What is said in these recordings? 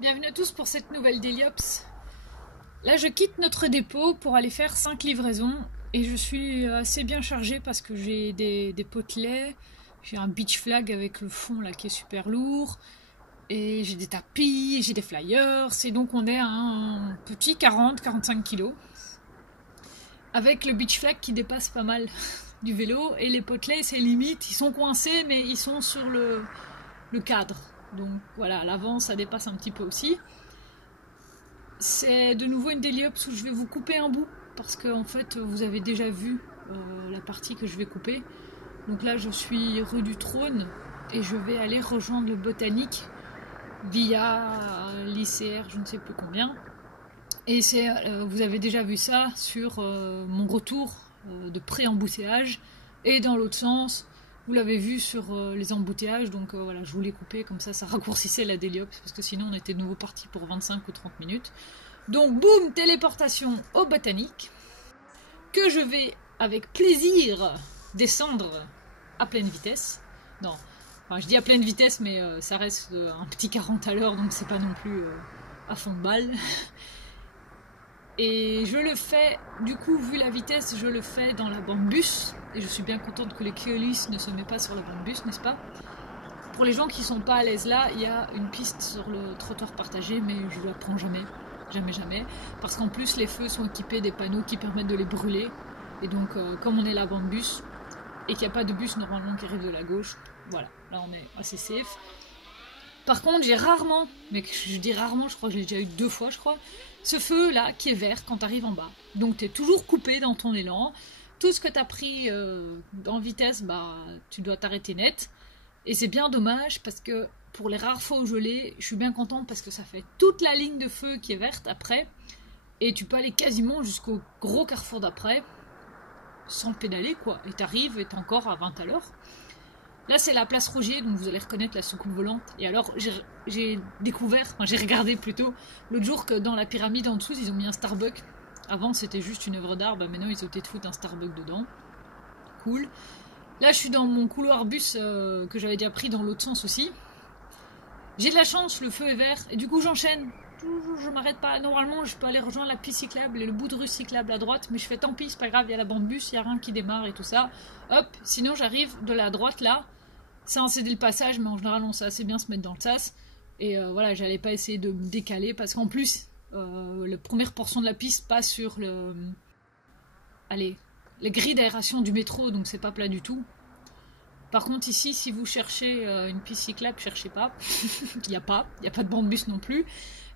Bienvenue à tous pour cette nouvelle Deliops. Là, je quitte notre dépôt pour aller faire 5 livraisons et je suis assez bien chargée parce que j'ai des potelets, j'ai un beach flag avec le fond là qui est super lourd et j'ai des tapis, et j'ai des flyers et donc on est à un petit 40-45 kilos avec le beach flag qui dépasse pas mal du vélo et les potelets c'est limite, ils sont coincés mais ils sont sur le cadre. Donc voilà, à l'avant ça dépasse un petit peu aussi. C'est de nouveau une Deliops où je vais vous couper un bout parce que en fait vous avez déjà vu la partie que je vais couper. Donc là je suis rue du Trône et je vais aller rejoindre le Botanique via l'ICR je ne sais plus combien. Et c'est vous avez déjà vu ça sur mon retour de pré-embouteillage et dans l'autre sens. Vous l'avez vu sur les embouteillages, donc voilà, je voulais couper comme ça raccourcissait la Deliops, parce que sinon on était de nouveau parti pour 25 ou 30 minutes. Donc boum, téléportation au Botanique, que je vais avec plaisir descendre à pleine vitesse. Non, enfin je dis à pleine vitesse, mais ça reste un petit 40 à l'heure, donc c'est pas non plus à fond de balle. Et je le fais, du coup, vu la vitesse, je le fais dans la bande bus. Et je suis bien contente que les Keolis ne se mettent pas sur la bande bus, n'est-ce pas? Pour les gens qui sont pas à l'aise là, il y a une piste sur le trottoir partagé, mais je ne la prends jamais. Jamais, jamais. Parce qu'en plus, les feux sont équipés des panneaux qui permettent de les brûler. Et donc, comme on est la bande bus, et qu'il n'y a pas de bus normalement qui arrive de la gauche, voilà, là on est assez safe. Par contre, j'ai rarement, mais je dis rarement, je crois que je l'ai déjà eu 2 fois, je crois, ce feu là qui est vert quand tu arrives en bas. Donc tu es toujours coupé dans ton élan. Tout ce que tu as pris en vitesse, bah tu dois t'arrêter net. Et c'est bien dommage parce que pour les rares fois où je l'ai, je suis bien contente parce que ça fait toute la ligne de feu qui est verte après. Et tu peux aller quasiment jusqu'au gros carrefour d'après sans pédaler quoi. Et t'arrives et t'es encore à 20 à l'heure. Là, c'est la place Rogier, donc vous allez reconnaître la soucoupe volante. Et alors, j'ai découvert, enfin j'ai regardé plutôt, l'autre jour que dans la pyramide en dessous, ils ont mis un Starbucks. Avant, c'était juste une œuvre d'art, bah maintenant, ils ont peut-être foutre un Starbucks dedans. Cool. Là, je suis dans mon couloir bus que j'avais déjà pris dans l'autre sens aussi. J'ai de la chance, le feu est vert, et du coup, j'enchaîne. Je m'arrête pas. Normalement, je peux aller rejoindre la piste cyclable et le bout de rue cyclable à droite, mais je fais tant pis, c'est pas grave, il y a la bande bus, il y a rien qui démarre et tout ça. Hop, sinon j'arrive de la droite là, sans céder le passage, mais en général on sait assez bien se mettre dans le sas. Et voilà, j'allais pas essayer de me décaler parce qu'en plus, la première portion de la piste passe sur allez, les grilles d'aération du métro, donc c'est pas plat du tout. Par contre ici, si vous cherchez une piste cyclable, cherchez pas. Il n'y a pas de bande bus non plus.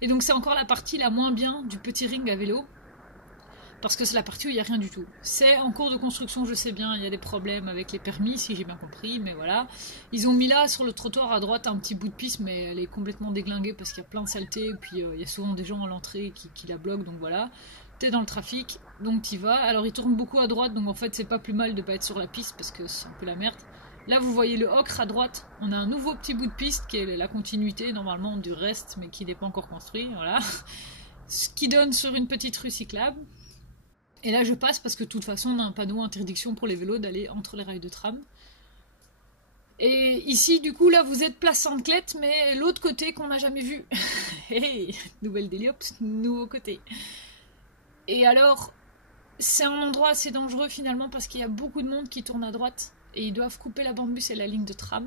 Et donc c'est encore la partie la moins bien du petit ring à vélo. Parce que c'est la partie où il n'y a rien du tout. C'est en cours de construction, je sais bien, il y a des problèmes avec les permis, si j'ai bien compris, mais voilà. Ils ont mis là, sur le trottoir à droite, un petit bout de piste, mais elle est complètement déglinguée parce qu'il y a plein de saletés, et puis il y a souvent des gens à l'entrée qui la bloquent, donc voilà. T'es dans le trafic, donc t'y vas. Alors ils tournent beaucoup à droite, donc en fait c'est pas plus mal de pas être sur la piste, parce que c'est un peu la merde. Là vous voyez le ocre à droite, on a un nouveau petit bout de piste qui est la continuité normalement du reste, mais qui n'est pas encore construit, voilà. Ce qui donne sur une petite rue cyclable. Et là, je passe parce que de toute façon, on a un panneau interdiction pour les vélos d'aller entre les rails de tram. Et ici, du coup, là, vous êtes place Sainte-Clette, mais l'autre côté qu'on n'a jamais vu. Hey, nouvelle Deliops, nouveau côté. Et alors, c'est un endroit assez dangereux finalement parce qu'il y a beaucoup de monde qui tourne à droite et ils doivent couper la bande-bus et la ligne de tram.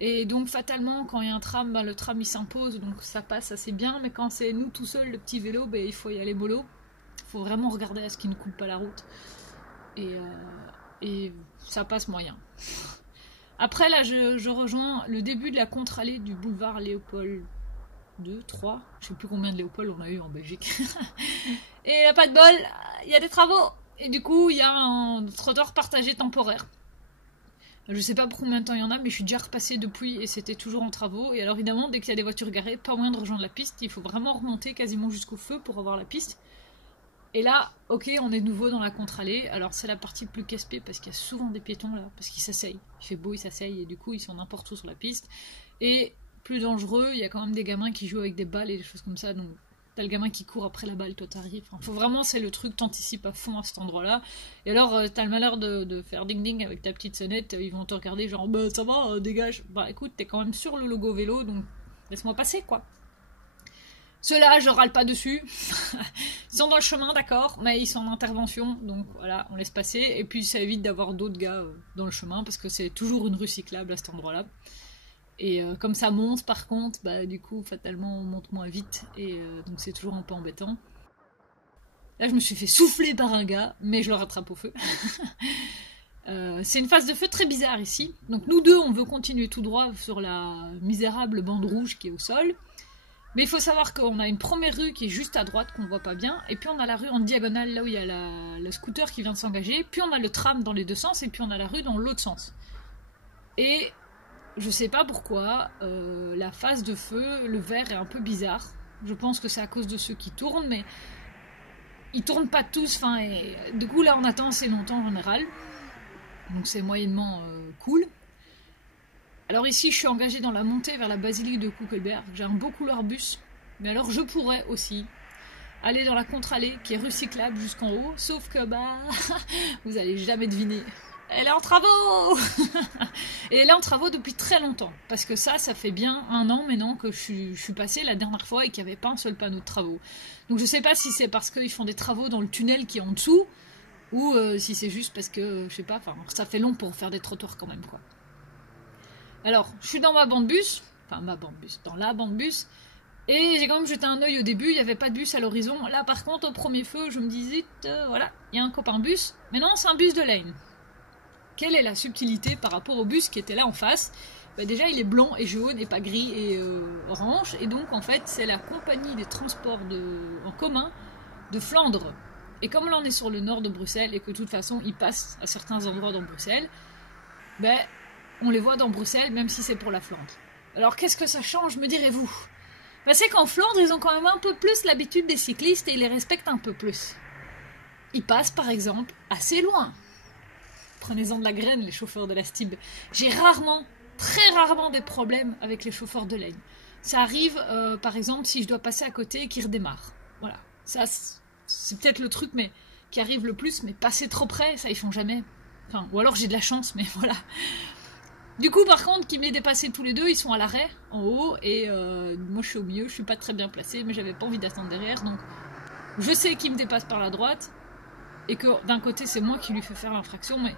Et donc, fatalement, quand il y a un tram, ben, le tram il s'impose, donc ça passe assez bien. Mais quand c'est nous tout seuls, le petit vélo, ben, il faut y aller mollo. Faut vraiment regarder à ce qu'il ne coupe pas la route. Et ça passe moyen. Après, là, je rejoins le début de la contre-allée du boulevard Léopold 2, 3. Je sais plus combien de Léopold on a eu en Belgique. Et il a pas de bol, il y a des travaux. Et du coup, il y a un trottoir partagé temporaire. Je sais pas pour combien de temps il y en a, mais je suis déjà repassée depuis et c'était toujours en travaux. Et alors, évidemment, dès qu'il y a des voitures garées, pas moyen de rejoindre la piste. Il faut vraiment remonter quasiment jusqu'au feu pour avoir la piste. Et là, ok, on est de nouveau dans la contre-allée. Alors c'est la partie plus casse-pied parce qu'il y a souvent des piétons là, parce qu'ils s'asseyent. Il fait beau, ils s'asseyent et du coup ils sont n'importe où sur la piste. Et plus dangereux, il y a quand même des gamins qui jouent avec des balles et des choses comme ça. Donc t'as le gamin qui court après la balle, toi t'arrives. Enfin, faut vraiment, c'est le truc, t'anticipes à fond à cet endroit-là. Et alors t'as le malheur de faire ding-ding avec ta petite sonnette. Ils vont te regarder genre bah ça va, dégage. Bah écoute, t'es quand même sur le logo vélo, donc laisse-moi passer quoi. Ceux-là, je râle pas dessus. Ils sont dans le chemin, d'accord, mais ils sont en intervention, donc voilà, on laisse passer. Et puis ça évite d'avoir d'autres gars dans le chemin, parce que c'est toujours une rue cyclable à cet endroit-là. Et comme ça monte, par contre, bah, du coup, fatalement, on monte moins vite, et donc c'est toujours un peu embêtant. Là, je me suis fait souffler par un gars, mais je le rattrape au feu. C'est une phase de feu très bizarre ici. Donc nous deux, on veut continuer tout droit sur la misérable bande rouge qui est au sol. Mais il faut savoir qu'on a une première rue qui est juste à droite, qu'on voit pas bien, et puis on a la rue en diagonale, là où il y a le scooter qui vient de s'engager, puis on a le tram dans les deux sens, et puis on a la rue dans l'autre sens. Et je sais pas pourquoi, la phase de feu, le vert est un peu bizarre. Je pense que c'est à cause de ceux qui tournent, mais ils tournent pas tous, enfin, et du coup là on attend assez longtemps en général, donc c'est moyennement cool. Alors ici, je suis engagée dans la montée vers la basilique de Kuckelberg. J'ai un beau couloir bus. Mais alors, je pourrais aussi aller dans la contre-allée qui est rue cyclable jusqu'en haut. Sauf que, bah, vous allez jamais deviner. Elle est en travaux. Et elle est en travaux depuis très longtemps. Parce que ça fait bien 1 an maintenant que je suis passée la dernière fois et qu'il n'y avait pas un seul panneau de travaux. Donc je sais pas si c'est parce qu'ils font des travaux dans le tunnel qui est en dessous, ou si c'est juste parce que, je sais pas, enfin, ça fait long pour faire des trottoirs quand même, quoi. Alors, je suis dans ma bande bus, dans la bande bus, et j'ai quand même jeté un œil au début, il n'y avait pas de bus à l'horizon. Là, par contre, au premier feu, je me disais, voilà, il y a un copain bus, mais non, c'est un bus de Lane. Quelle est la subtilité par rapport au bus qui était là en face? Bah, déjà, il est blanc et jaune et pas gris et orange, et donc, en fait, c'est la compagnie des transports en commun de Flandre. Et comme là, on est sur le nord de Bruxelles, et que de toute façon, ils passent à certains endroits dans Bruxelles, ben... on les voit dans Bruxelles, même si c'est pour la Flandre. Alors qu'est-ce que ça change, me direz-vous? Ben, c'est qu'en Flandre, ils ont quand même un peu plus l'habitude des cyclistes et ils les respectent un peu plus. Ils passent, par exemple, assez loin. Prenez-en de la graine, les chauffeurs de la Stib. J'ai très rarement des problèmes avec les chauffeurs de Lane. Ça arrive, par exemple, si je dois passer à côté et qu'ils redémarrent. Voilà. Ça, c'est peut-être le truc mais qui arrive le plus, mais passer trop près, ça, ils font jamais. Enfin, ou alors j'ai de la chance, mais voilà. Du coup, par contre, qui m'est dépassé tous les deux, ils sont à l'arrêt, en haut, et moi je suis au milieu, je suis pas très bien placée, mais j'avais pas envie d'attendre derrière, donc je sais qu'il me dépasse par la droite, et que d'un côté c'est moi qui lui fais faire l'infraction, mais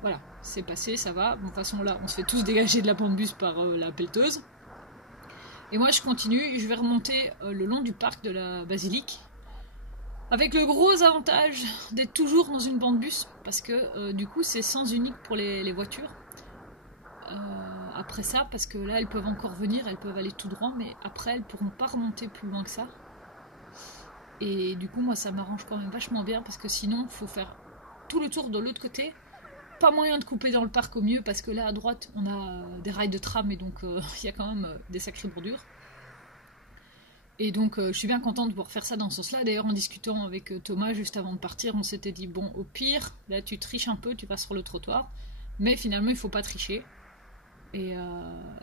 voilà, c'est passé, ça va. Bon, de toute façon là, on se fait tous dégager de la bande bus par la pelleteuse. Et moi je continue, je vais remonter le long du parc de la basilique, avec le gros avantage d'être toujours dans une bande bus, parce que du coup c'est sens unique pour les voitures. Après ça, parce que là elles peuvent encore venir, elles peuvent aller tout droit, mais après elles pourront pas remonter plus loin que ça. Et du coup moi ça m'arrange quand même vachement bien, parce que sinon il faut faire tout le tour de l'autre côté. Pas moyen de couper dans le parc au mieux, parce que là à droite on a des rails de tram, et donc il y a quand même des sacrées bordures. Et donc je suis bien contente de pouvoir faire ça dans ce sens-là. D'ailleurs, en discutant avec Thomas juste avant de partir, on s'était dit, bon, au pire, là tu triches un peu, tu vas sur le trottoir, mais finalement il faut pas tricher. Et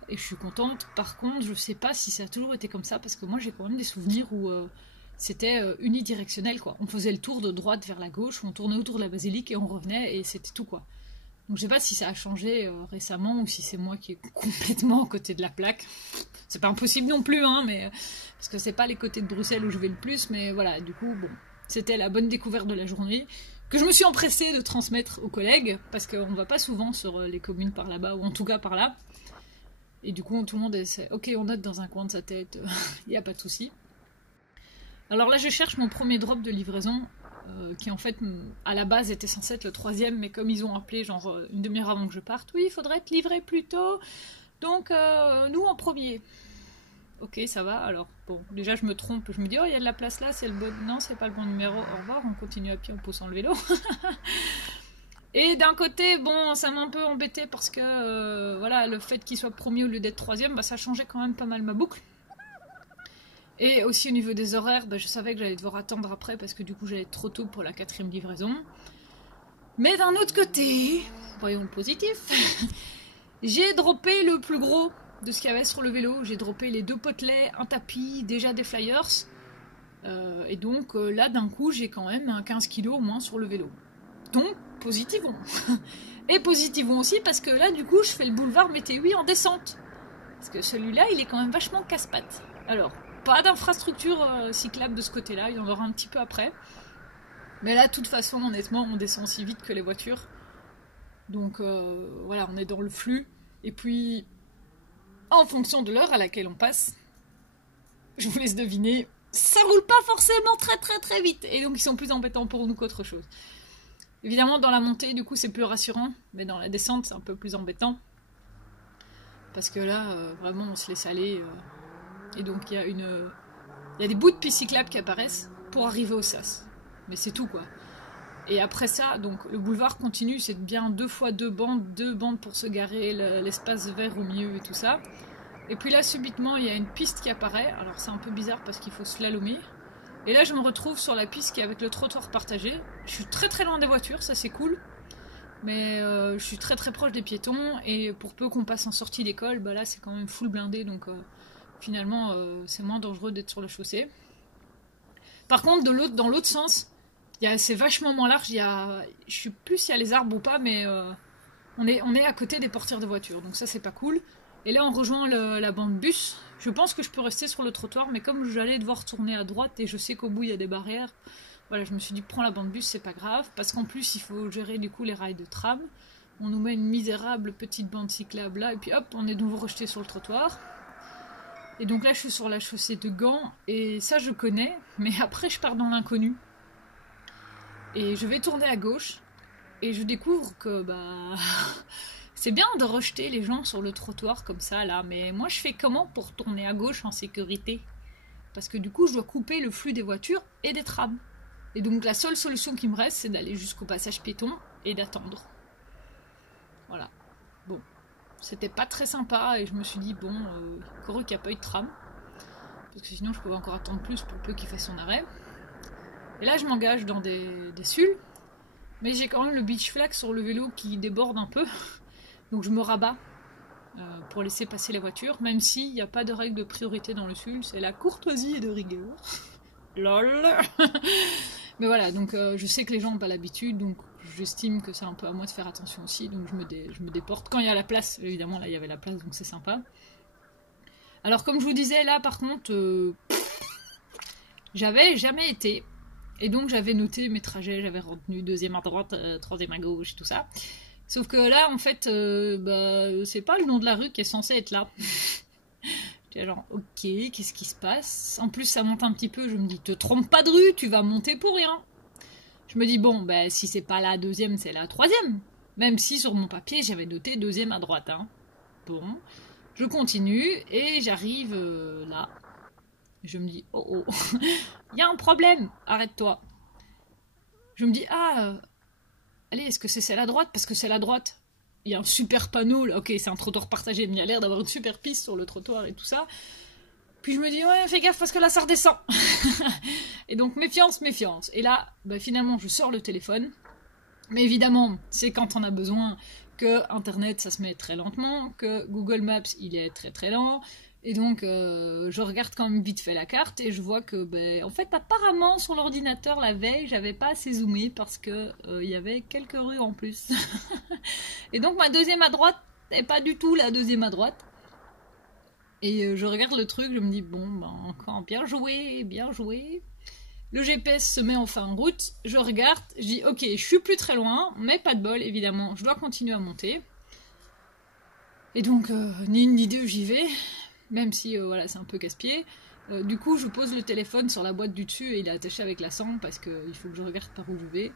je suis contente. Par contre, je sais pas si ça a toujours été comme ça, parce que moi j'ai quand même des souvenirs où c'était unidirectionnel, quoi. On faisait le tour de droite vers la gauche, on tournait autour de la basilique et on revenait, et c'était tout, quoi. Donc je sais pas si ça a changé récemment, ou si c'est moi qui est complètement à côté de la plaque. C'est pas impossible non plus, hein, mais parce que c'est pas les côtés de Bruxelles où je vais le plus, mais voilà, du coup, bon, c'était la bonne découverte de la journée, que je me suis empressée de transmettre aux collègues, parce qu'on va pas souvent sur les communes par là-bas, ou en tout cas par là. Et du coup, tout le monde est... Ok, on note dans un coin de sa tête, il n'y a pas de souci. Alors là, je cherche mon premier drop de livraison, qui en fait, à la base, était censé être le 3e, mais comme ils ont appelé, genre, une demi-heure avant que je parte, oui, il faudrait être livré plus tôt, donc nous en premier. Ok, ça va, alors, bon, déjà je me trompe, je me dis, oh, il y a de la place là, c'est le bon... Non, c'est pas le bon numéro, au revoir, on continue à pied en poussant le vélo. Et d'un côté, bon, ça m'a un peu embêté parce que, voilà, le fait qu'il soit premier au lieu d'être 3e, bah, ça changeait quand même pas mal ma boucle. Et aussi au niveau des horaires, bah, je savais que j'allais devoir attendre après, parce que du coup j'allais être trop tôt pour la 4e livraison. Mais d'un autre côté, voyons le positif, j'ai droppé le plus gros de ce qu'il y avait sur le vélo. J'ai droppé les 2 potelets, un tapis, déjà des flyers. Et donc là, d'un coup, j'ai quand même un 15 kg au moins sur le vélo. Donc, positivons. Et positivons aussi parce que là, du coup, je fais le boulevard Météhui en descente. Parce que celui-là, il est quand même vachement casse-pattes. Alors, pas d'infrastructure cyclable de ce côté-là, il y en aura un petit peu après. Mais là, de toute façon, honnêtement, on descend aussi vite que les voitures. Donc voilà, on est dans le flux. Et puis, en fonction de l'heure à laquelle on passe, je vous laisse deviner, ça roule pas forcément très très très vite. Et donc ils sont plus embêtants pour nous qu'autre chose. Évidemment, dans la montée, du coup, c'est plus rassurant. Mais dans la descente, c'est un peu plus embêtant. Parce que là, vraiment, on se laisse aller. Et donc, il y a des bouts de pistes cyclables qui apparaissent pour arriver au sas. Mais c'est tout, quoi. Et après ça, donc, le boulevard continue. C'est bien 2 fois 2 bandes pour se garer, l'espace vert au milieu et tout ça. Et puis là, subitement, il y a une piste qui apparaît. Alors, c'est un peu bizarre parce qu'il faut slalomer. Et là, je me retrouve sur la piste qui est avec le trottoir partagé. Je suis très très loin des voitures, ça c'est cool. Mais je suis très très proche des piétons. Et pour peu qu'on passe en sortie d'école, bah là c'est quand même full blindé. Donc finalement, c'est moins dangereux d'être sur la chaussée. Par contre, dans l'autre sens, c'est vachement moins large. Je sais plus s'il y a les arbres ou pas, mais on est à côté des portières de voitures. Donc ça c'est pas cool. Et là on rejoint la bande bus. Je pense que je peux rester sur le trottoir, mais comme j'allais devoir tourner à droite et je sais qu'au bout il y a des barrières, voilà, je me suis dit prends la bande bus, c'est pas grave, parce qu'en plus il faut gérer du coup les rails de tram. On nous met une misérable petite bande cyclable là, et puis hop, on est de nouveau rejeté sur le trottoir. Et donc là je suis sur la chaussée de Gand, et ça je connais, mais après je pars dans l'inconnu. Et je vais tourner à gauche, et je découvre que c'est bien de rejeter les gens sur le trottoir comme ça, là, mais moi je fais comment pour tourner à gauche en sécurité? Parce que du coup, je dois couper le flux des voitures et des trams. Et donc la seule solution qui me reste, c'est d'aller jusqu'au passage piéton et d'attendre. Voilà. Bon, c'était pas très sympa et je me suis dit, bon, heureux qu'il n'y a pas eu de tram. Parce que sinon, je pouvais encore attendre plus pour peu qu'il fasse son arrêt. Et là, je m'engage dans des sulles. Mais j'ai quand même le beach flag sur le vélo qui déborde un peu. Donc je me rabats pour laisser passer les voitures, même s'il n'y a pas de règle de priorité dans le sul, c'est la courtoisie et de rigueur. Lol. Mais voilà, donc je sais que les gens n'ont pas l'habitude, donc j'estime que c'est un peu à moi de faire attention aussi, donc je me déporte. Quand il y a la place, évidemment, là il y avait la place, donc c'est sympa. Alors comme je vous disais, là par contre, j'avais jamais été, et donc j'avais noté mes trajets, j'avais retenu 2e à droite, 3e à gauche, tout ça. Sauf que là, en fait, c'est pas le nom de la rue qui est censé être là. J'étais genre, ok, qu'est-ce qui se passe? En plus, ça monte un petit peu, je me dis, te trompe pas de rue, tu vas monter pour rien. Je me dis, bon, si c'est pas la 2e, c'est la 3e. Même si sur mon papier, j'avais noté 2e à droite. Hein. Bon, je continue et j'arrive là. Je me dis, oh, il y a un problème, arrête-toi. Je me dis, allez, est-ce que c'est celle à droite? Parce que celle à droite, il y a un super panneau, là. Ok, c'est un trottoir partagé, mais il y a l'air d'avoir une super piste sur le trottoir et tout ça. Puis je me dis, ouais, fais gaffe parce que là, ça redescend. Et donc, méfiance. Et là, finalement, je sors le téléphone. Mais évidemment, c'est quand on a besoin que Internet, ça se met très lentement, que Google Maps, il est très très lent. Et donc, je regarde quand même vite fait la carte et je vois que, en fait, apparemment, sur l'ordinateur, la veille, j'avais pas assez zoomé parce que y avait quelques rues en plus. Et donc, ma 2e à droite n'est pas du tout la 2e à droite. Et je regarde le truc, je me dis, bon, encore bien joué. Le GPS se met enfin en route, je regarde, je dis, ok, je suis plus très loin, mais pas de bol, évidemment, je dois continuer à monter. Et donc, ni une ni deux, j'y vais. Même si voilà, c'est un peu casse-pied. Du coup, je pose le téléphone sur la boîte du dessus et il est attaché avec la sangle parce qu'il faut que je regarde par où je vais.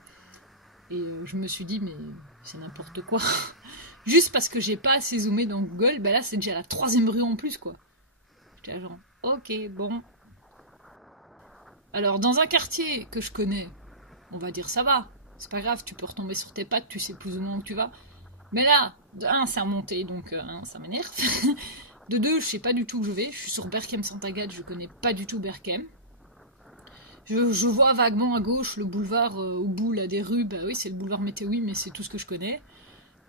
Et je me suis dit, mais c'est n'importe quoi. Juste parce que j'ai pas assez zoomé dans Google, là c'est déjà la 3e rue en plus, quoi. J'étais genre, ok, bon. Alors, dans un quartier que je connais, on va dire ça va. C'est pas grave, tu peux retomber sur tes pattes, tu sais plus ou moins où tu vas. Mais là, de 1, c'est remonté, donc ça m'énerve. De 2, je sais pas du tout où je vais. Je suis sur Berkem-Saint-Agathe, je connais pas du tout Berkem. Je vois vaguement à gauche le boulevard au bout là, des rues. Oui, c'est le boulevard Météoui, mais c'est tout ce que je connais.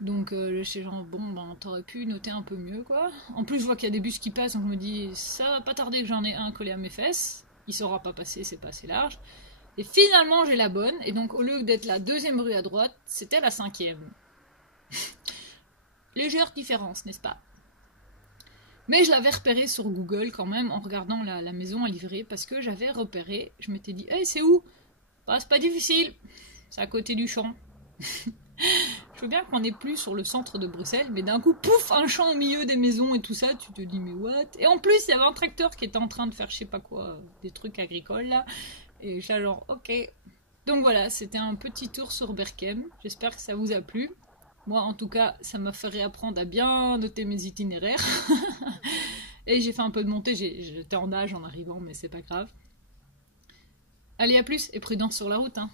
Donc je suis genre, bon, t'aurais pu noter un peu mieux, quoi. En plus, je vois qu'il y a des bus qui passent, donc je me dis, ça va pas tarder que j'en ai un collé à mes fesses. Il saura pas passer, c'est pas assez large. Et finalement, j'ai la bonne. Et donc, au lieu d'être la 2e rue à droite, c'était la 5e. Légère différence, n'est-ce pas? Mais je l'avais repéré sur Google quand même en regardant la maison à livrer parce que j'avais repéré, je m'étais dit, hey, c'est où? Bah, c'est pas difficile, c'est à côté du champ. Je veux bien qu'on n'est plus sur le centre de Bruxelles, mais d'un coup, pouf, un champ au milieu des maisons et tout ça, tu te dis, mais what? Et en plus, il y avait un tracteur qui était en train de faire je sais pas quoi, des trucs agricoles là. Et j'ai genre, ok. Donc voilà, c'était un petit tour sur Berchem. J'espère que ça vous a plu. Moi, en tout cas, ça m'a fait réapprendre à bien noter mes itinéraires. Et j'ai fait un peu de montée, j'étais en nage en arrivant, mais c'est pas grave. Allez, à plus, et prudence sur la route, hein.